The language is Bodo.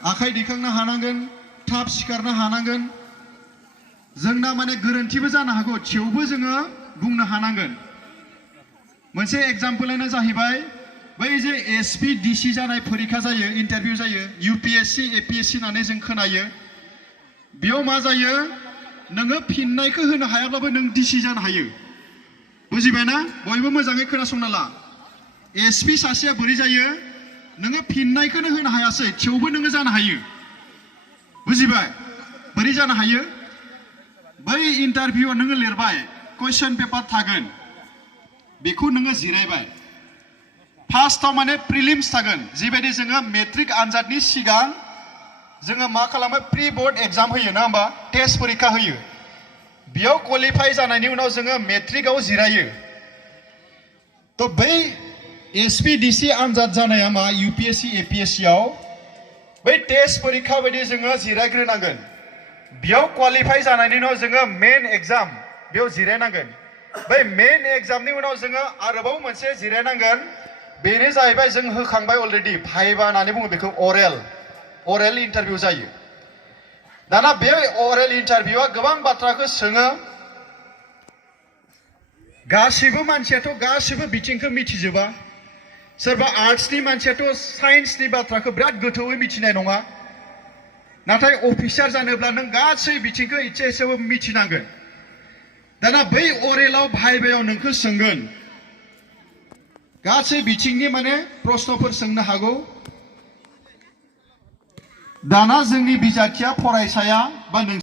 आखाइ दैखांनो हानांगोन थाब सिखारनो हानांगोन जोंना माने गोरोन्थिबो जानो हागौ थेवबो जोङो बुंनो हानांगोन मोनसे एग्जाम्पलानो जाहैबाय बै जे एसपीडीसी जानाय परीक्षा जायो इन्टारभिउ जायो यूपीएससी एपीएससी होननानै जों खोनायो बेयाव मा जायो नोङो फिननायखौ होनो हायाब्लाबो नों डीसी जानो हायो बुजिबायना बयबो मोजाङै खोनासंना ला एसपी सासेया बोरै जायो नोङो फिननायखौनो होनो हायासै थेवबो नोङो जानो हायो बुजिबाय बोरै जानो हायो बै इन्टारभिउआव नोङो लिरबाय क्वेश्चन पेपार थागोन बेखौ नोङो जिरायबाय फार्स्टआव माने प्रिलिम्स थागोन जिबायदि जोङो मेट्रिक आनजादनि सिगां जोङो मा खालामो प्रि बोर्ड एग्जाम होयो ना होमबा टेस्ट परीक्षा होयो बेयाव क्वालिफाइ जानायनि उनाव जोङो मेट्रिकआव जिरायो तो बै एसपीडीसी आनजाद जानाया मा यूपीएससी एपीएससी आव बै टेस्ट परीक्षा बायदि जोङो जिरायग्रोनांगोन बेयाव क्वालिफाइ जानायनि उनाव जोङो मेन एग्जाम बेयाव जिरायनांगोन बै मेन एग्जामनि उनाव जोङो आरोबाव मोनसे जिरायनांगोन बेनो जाहैबाय जों होखांबाय अलरेडि भाइभा होननानै बुङो बेखौ अरेल इन्टारभिउ जायो दाना बे अरेल इन्टारभिउआ गोबां बाथ्राखौ सोङो गासिबो मानसियाथ' गासिबो बिथिंखौ मिथिजोबा सोरबा आर्ट्सनि मानसियाथ' साइन्सनि बाथ्राखौ बिराद गोथौवै मिथिनाय नङा नाथाय अफिसार जानोब्ला नों गासै बिथिंखौ एसे एसेबो मिथिनांगोन दाना बै अरेलाव भाइभायाव नोंखौ सोंगोन गासै बिथिंनि माने प्रश्नफोर सोंनो हागौ दाना जोंनि बिजाथिया फरायसाया बा